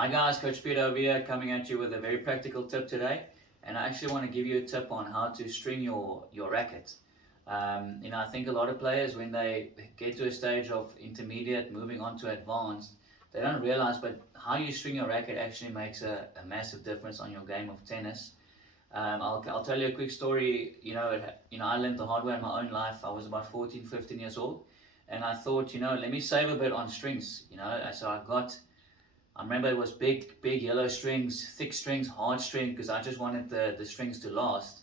Hi guys, Coach Peter over here coming at you with a very practical tip today. And I actually want to give you a tip on how to string your racket. I think a lot of players, when they get to a stage of intermediate, moving on to advanced, they don't realize, but how you string your racket actually makes a massive difference on your game of tennis. I'll tell you a quick story. I learned the hard way in my own life. I was about 14, 15 years old, and I thought, let me save a bit on strings. So I remember it was big yellow strings, thick strings, hard string, because I just wanted the strings to last.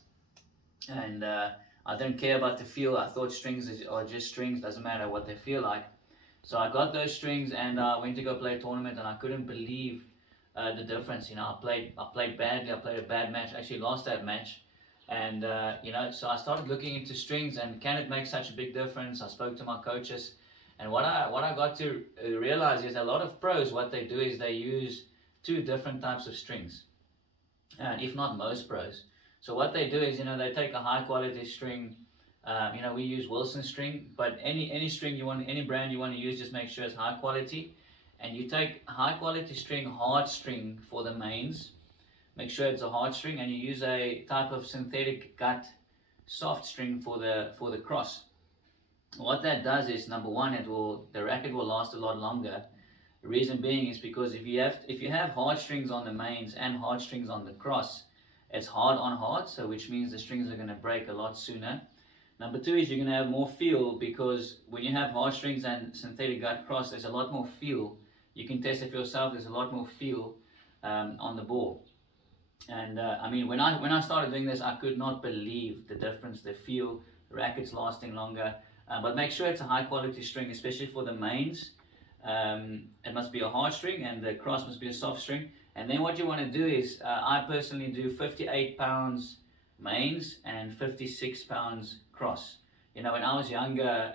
And I didn't care about the feel. I thought strings are just strings, doesn't matter what they feel like. So I got those strings and I went to go play a tournament, and I couldn't believe the difference. I played badly. I played a bad match. Actually lost that match. And so I started looking into strings, and can it make such a big difference? I spoke to my coaches. And what I got to realize is a lot of pros, what they do is they use two different types of strings, and if not most pros. So what they do is, they take a high quality string. We use Wilson string, but any string you want, any brand you want to use, just make sure it's high quality. And you take high quality string, hard string for the mains. Make sure it's a hard string, and you use a type of synthetic gut soft string for the cross. What that does is, number one, the racket will last a lot longer. The reason being is because if you have hard strings on the mains and hard strings on the cross, it's hard on hard, so which means the strings are going to break a lot sooner. Number two is you're going to have more feel, because when you have hard strings and synthetic gut cross, there's a lot more feel. You can test it for yourself. There's a lot more feel on the ball. And when I started doing this, I could not believe the difference, the feel, the racket's lasting longer. But make sure it's a high quality string, especially for the mains. It must be a hard string, and the cross must be a soft string. And then what you want to do is, I personally do 58 pounds mains and 56 pounds cross. When I was younger,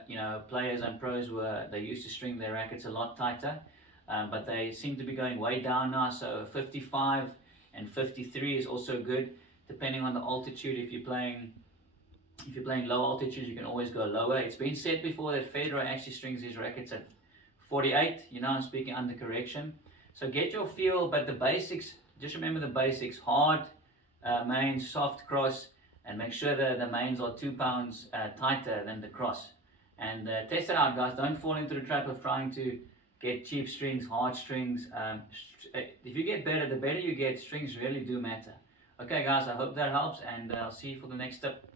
players and pros they used to string their rackets a lot tighter, but they seem to be going way down now. So 55 and 53 is also good, depending on the altitude. If you're playing low altitudes, you can always go lower. It's been said before that Federer actually strings his rackets at 48. I'm speaking under correction. So get your feel, but the basics, just remember the basics: hard mains, soft cross, and make sure that the mains are 2 pounds tighter than the cross. And test it out, guys. Don't fall into the trap of trying to get cheap strings, hard strings. If you get better, the better you get, strings really do matter. Okay, guys, I hope that helps, and I'll see you for the next tip.